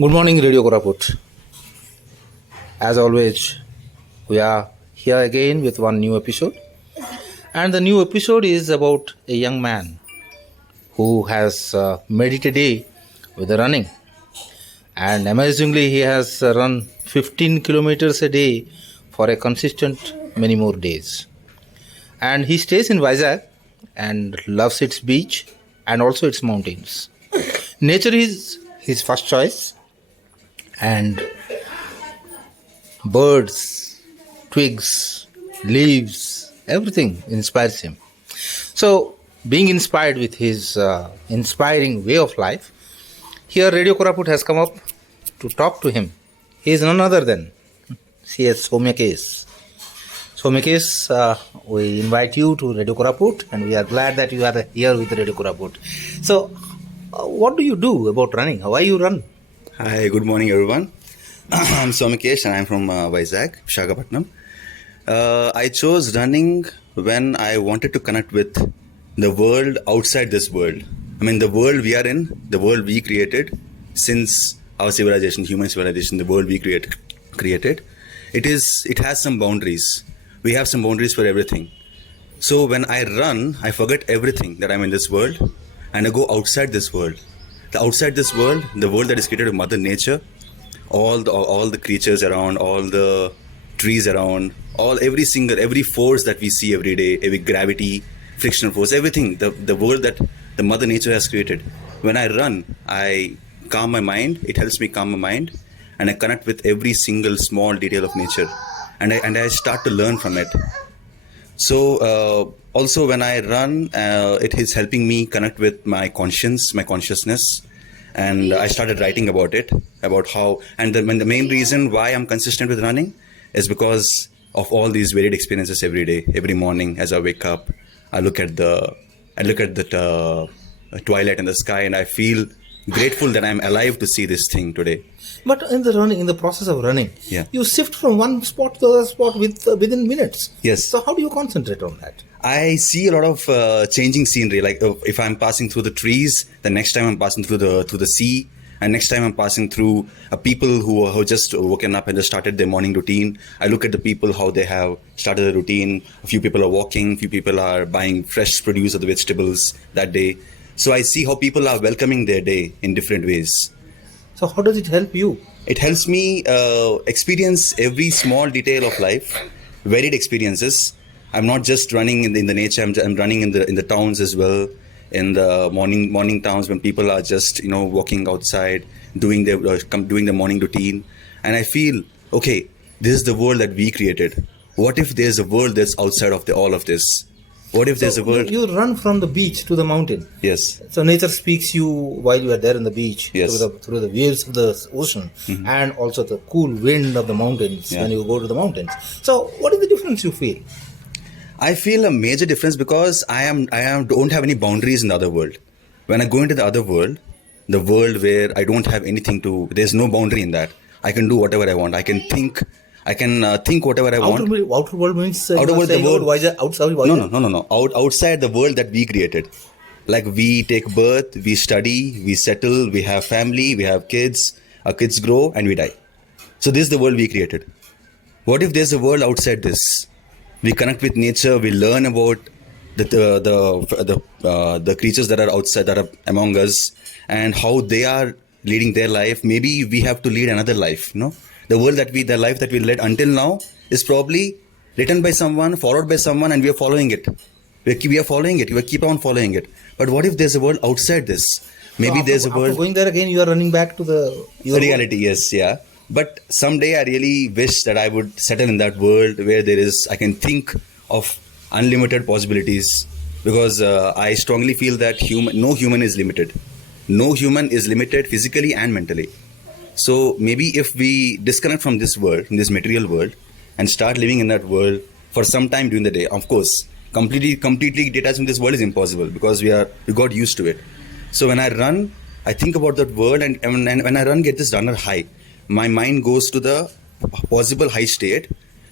Good morning, Radio Koraput. As always, we are here again with one new episode. And the new episode is about a young man who has made it a day with the running. And amazingly, he has run 15 kilometers a day for a consistent many more days. And he stays in Vizag and loves its beach and also its mountains. Nature is his first choice, and birds, twigs, leaves, everything inspires him. So, being inspired with his inspiring way of life, here Radio Koraput has come up to talk to him. He is none other than C.S. Soumyskesh. Soumyskesh, we invite you to Radio Koraput, and we are glad that you are here with Radio Koraput. So, what do you do about running? Why you run? Hi, good morning everyone. I'm Soumyskesh and I'm from Vizag, Visakhapatnam. I chose running when I wanted to connect with the world outside this world. I mean, the world we are in, the world we created since our civilization, human civilization, the world we created. It has some boundaries. We have some boundaries for everything. So when I run, I forget everything that I'm in this world and I go outside this world. Outside this world, the world that is created by Mother Nature, all the creatures around, all the trees around, every force that we see every day, every gravity, frictional force, everything, the world that the Mother Nature has created. When I run, I calm my mind. It helps me calm my mind, and I connect with every single small detail of nature, and I start to learn from it. So also when I run, it is helping me connect with my consciousness, and I started writing about it, about how, and the main reason why I'm consistent with running is because of all these varied experiences every day. Every morning as I wake up, I look at the twilight in the sky, and I feel grateful that I'm alive to see this thing today. But in the process of running, Yeah. you shift from one spot to the other spot within minutes. Yes. So how do you concentrate on that? I see a lot of changing scenery. Like if I'm passing through the trees, the next time I'm passing through the sea, and next time I'm passing through people who just woken up and just started their morning routine. I look at the people, how they have started the routine. A few people are walking, a few people are buying fresh produce of the vegetables that day. So I see how people are welcoming their day in different ways. So how does it help you? It helps me experience every small detail of life, varied experiences. I'm not just running in the nature. I'm running in the towns as well. In the morning towns when people are just walking outside, doing their morning routine, and I feel okay. This is the world that we created. What if there's a world that's outside of all of this? What if there's a world? You run from the beach to the mountain. Yes. So nature speaks you while you are there in the beach. Yes. Through the waves of the ocean, and also the cool wind of the mountains when you go to the mountains. So what is the difference you feel? I feel a major difference because I don't have any boundaries in the other world. When I go into the other world, the world where I don't have anything to, there's no boundary in that. I can do whatever I want. I can think whatever I want. Outer world means Outer world, the world. Outside. No. Outside the world that we created. Like we take birth, we study, we settle, we have family, we have kids. Our kids grow and we die. So this is the world we created. What if there's a world outside this? We connect with nature. We learn about the creatures that are outside, that are among us, and how they are leading their life. Maybe we have to lead another life. The life that we led until now is probably written by someone, followed by someone, and we are following it. We are following it. We keep on following it. But what if there's a world outside this? Maybe there's a world. After going there again, you are running back to the reality. Yes, yeah. But someday I really wish that I would settle in that world where I can think of unlimited possibilities, because I strongly feel that no human is limited. No human is limited physically and mentally. So maybe if we disconnect from this world, in this material world, and start living in that world for some time during the day, of course, completely detached from this world is impossible because we got used to it. So when I run, I think about that world, and when I run, get this runner high. My mind goes to the possible high state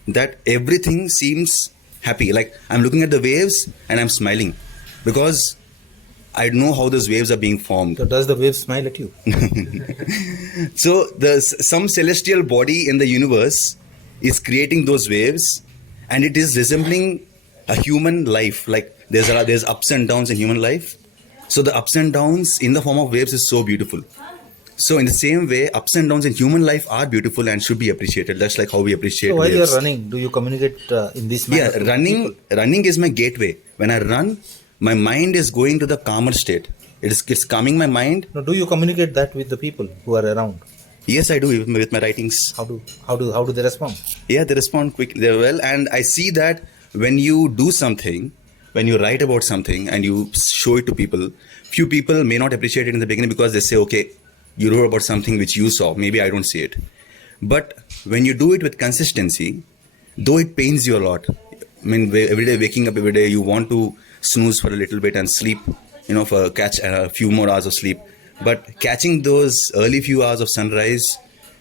that everything seems happy. Like I'm looking at the waves and I'm smiling because I know how those waves are being formed. So does the wave smile at you? So some celestial body in the universe is creating those waves, and it is resembling a human life. Like there's ups and downs in human life. So the ups and downs in the form of waves is so beautiful. So in the same way, ups and downs in human life are beautiful and should be appreciated. That's like how we appreciate So while you are waves. running, do you communicate in this manner? Yeah, to running people? running is my gateway. When I run, my mind is going to the calmer state. It's calming my mind. No, do you communicate that with the people who are around? Yes, I do with my writings. How do they respond? Yeah, they respond quickly, they well, and I see that when you do something, when you write about something and you show it to people, few people may not appreciate it in the beginning because they say, okay, you wrote about something which you saw, maybe I don't see it. But when you do it with consistency, though it pains you a lot, I mean, every day waking up every day, you want to snooze for a little bit and sleep, for catch a few more hours of sleep. But catching those early few hours of sunrise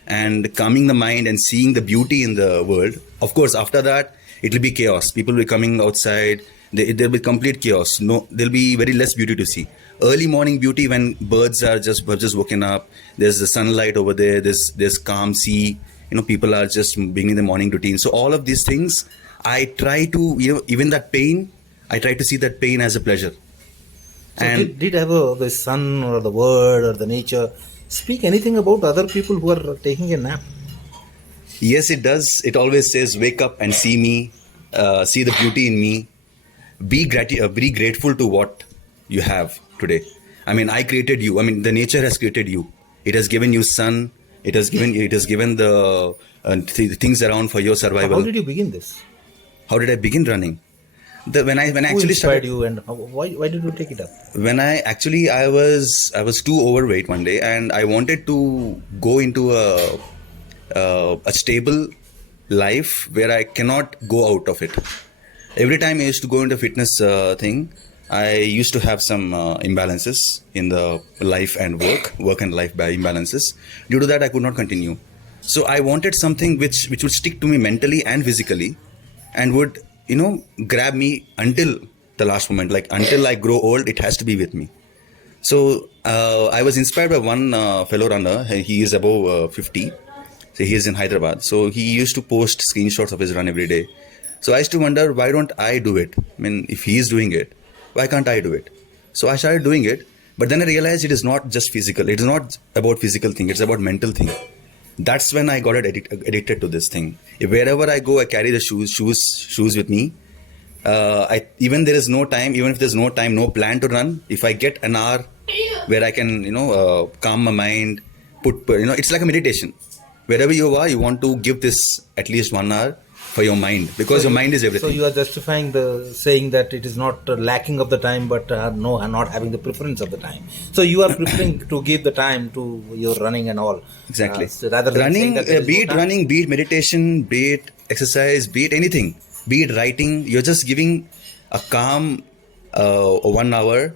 and calming the mind and seeing the beauty in the world. Of course, after that, it will be chaos. People will be coming outside. There'll be complete chaos. No, there'll be very less beauty to see. Early morning beauty when birds are just woken up. There's the sunlight over there. There's calm sea. People are just beginning the morning routine. So all of these things, I try to, even that pain, I try to see that pain as a pleasure. So did ever the sun or the world or the nature speak anything about other people who are taking a nap? Yes, it does. It always says, wake up and see me, see the beauty in me. Be grateful to what you have today. I mean, I created you. I mean, the nature has created you. It has given you sun. It has given the things around for your survival. How did you begin this? How did I begin running? When I Who actually inspired started, you, and why did you take it up? when I was too overweight one day, and I wanted to go into a stable life where I cannot go out of it. Every time I used to go into fitness thing, I used to have some imbalances in the life and work and life imbalances. Due to that, I could not continue. So I wanted something which would stick to me mentally and physically, and would grab me until the last moment. Like until I grow old, it has to be with me. So I was inspired by one fellow runner. He is above 50. So he is in Hyderabad. So he used to post screenshots of his run every day. So I used to wonder, why don't I do it? I mean, if he is doing it, why can't I do it? So I started doing it. But then I realized it is not just physical. It is not about physical thing. It's about mental thing. That's when I got addicted to this thing. Wherever I go, I carry the shoes with me. Even if there's no time, no plan to run. If I get an hour where I can, calm my mind, it's like a meditation. Wherever you are, you want to give this at least 1 hour for your mind, because your mind is everything. So you are justifying saying that it is not lacking of the time, but not having the preference of the time. So you are preferring to give the time to your running and all. Exactly. So rather than running, saying that there is be no it time. running, be it meditation, be it exercise, be it anything, be it writing, you're just giving a calm 1 hour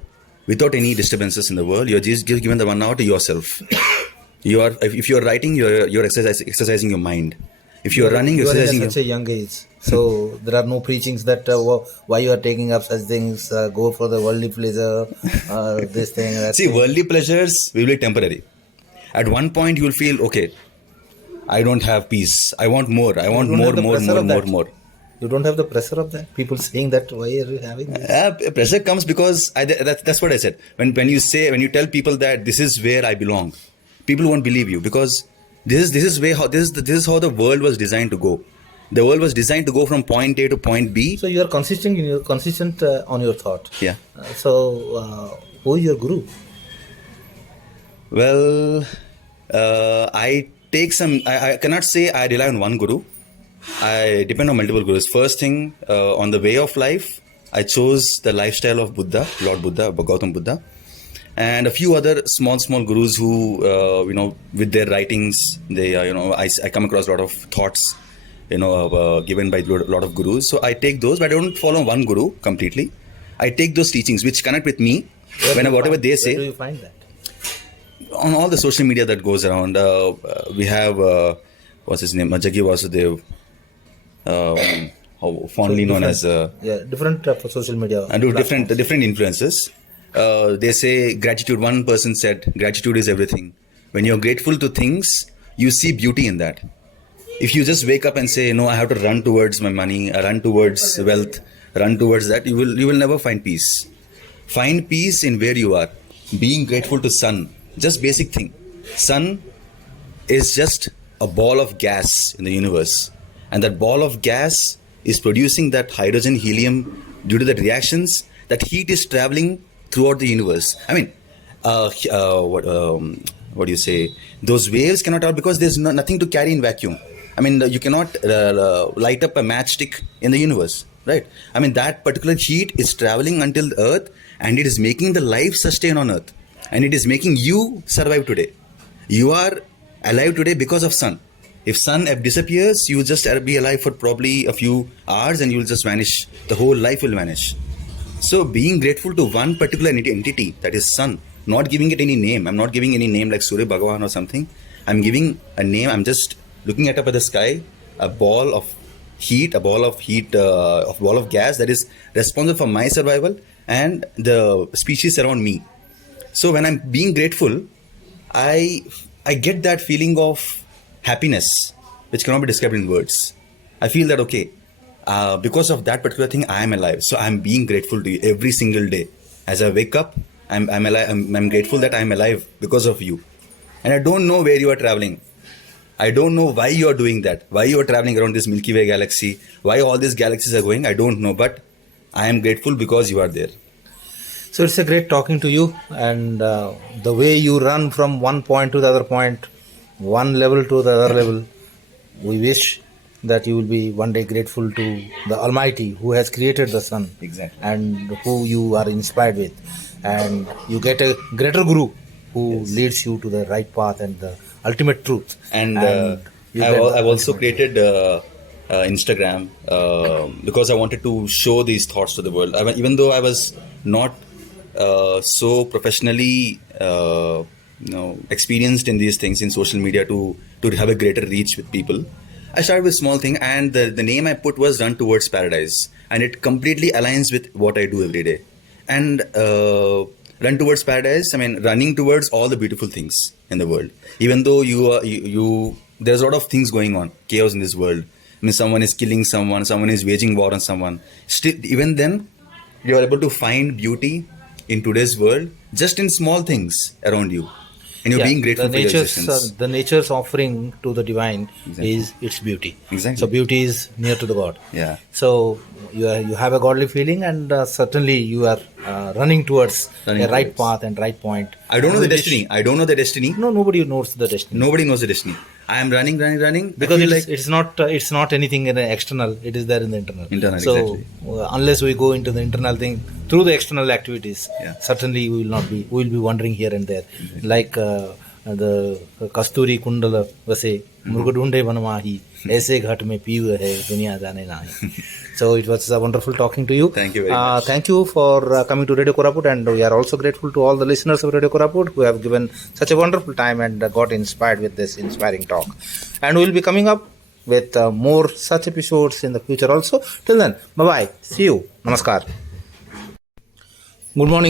without any disturbances in the world. You're just giving the 1 hour to yourself. If you're writing, you're exercising your mind. If you're running, you're exercising at such a young age. So there are no preachings that why you are taking up such things. Go for the worldly pleasure, this thing. That See, thing. worldly pleasures will be temporary. At one point, you will feel, okay, I don't have peace. I want more. I want You don't more, have the pressure of that. more. You don't have the pressure of that. People saying that, why are you having this? Pressure comes because that's what I said. When you tell people that this is where I belong, people won't believe you, because this is how the world was designed to go. The world was designed to go from point A to point B. So you are consistent on your thought. Yeah. Who is your guru? Well, I cannot say I rely on one guru. I depend on multiple gurus. First thing, on the way of life, I chose the lifestyle of Buddha, Lord Buddha, Gautam Buddha, and a few other small gurus who, with their writings, they, I come across a lot of thoughts, given by a lot of gurus. So I take those, but I don't follow one guru completely. I take those teachings which connect with me. Whatever they say. Where do you find that? On all the social media that goes around, we have what's his name, Jaggi Vasudev, fondly known as different social media. and do different influences. they say gratitude. One person said gratitude is everything. When you're grateful to things, you see beauty in that. If you just wake up and say, no, I have to run towards my money, I run towards wealth, run towards that, you will never find peace. Find peace in where you are. Being grateful to sun, just basic thing. Sun is just a ball of gas in the universe, and that ball of gas is producing that hydrogen, helium due to the reactions. That heat is traveling throughout the universe. I mean, what do you say? Those waves cannot travel because there's nothing to carry in vacuum. I mean, you cannot light up a matchstick in the universe, right? I mean, that particular heat is traveling until the Earth, and it is making the life sustain on Earth, and it is making you survive today. You are alive today because of sun. If sun disappears, you will just be alive for probably a few hours, and you will just vanish. The whole life will vanish. So being grateful to one particular entity, that is sun, not giving it any name. I'm not giving any name like Surya Bhagavan or something. I'm giving a name. I'm just looking up at the sky, a ball of heat, a ball of gas that is responsible for my survival and the species around me. So when I'm being grateful, I get that feeling of happiness, which cannot be described in words. I feel that, okay, because of that particular thing, I am alive. So I'm being grateful to you every single day. As I wake up, I'm alive. I'm grateful that I'm alive because of you. And I don't know where you are traveling. I don't know why you are doing that. Why you are traveling around this Milky Way galaxy. Why all these galaxies are going. I don't know. But I am grateful because you are there. So it's a great talking to you, and the way you run from one point to the other point, one level to the other level. We wish that you will be one day grateful to the Almighty who has created the sun. Exactly. And who you are inspired with, and you get a greater guru who leads you to the right path and the ultimate truth. And I've also created Instagram because I wanted to show these thoughts to the world. Even though I was not so professionally experienced in these things in social media to have a greater reach with people, I started with small thing, and the name I put was Run Towards Paradise, and it completely aligns with what I do every day. And Run Towards Paradise, I mean, running towards all the beautiful things in the world. Even though there's a lot of things going on, chaos in this world. I mean, someone is killing someone is waging war on someone. Still, even then, you are able to find beauty in today's world, just in small things around you. And you're being grateful for your existence. The nature's offering to the divine is its beauty. Exactly. So beauty is near to the God. Yeah. So you have a godly feeling, and certainly you are running towards the right path and right point. I don't know the destiny. No, nobody knows the destiny. Nobody knows the destiny. I am running because it's not anything in the external. It is there in the internal. So exactly. Unless we go into the internal thing through the external activities, certainly we will be wandering here and there. Exactly. Like the Kasturi Kundala Vase Murgadunde Vanamahi Aise Ghat mein piyu hai duniya jane nahi. So it was wonderful talking to you. Thank you very much. Thank you for coming to Radio Koraput, and we are also grateful to all the listeners of Radio Koraput who have given such a wonderful time and got inspired with this inspiring talk. And we will be coming up with more such episodes in the future also. Till then, bye bye. See you. Namaskar. Good morning.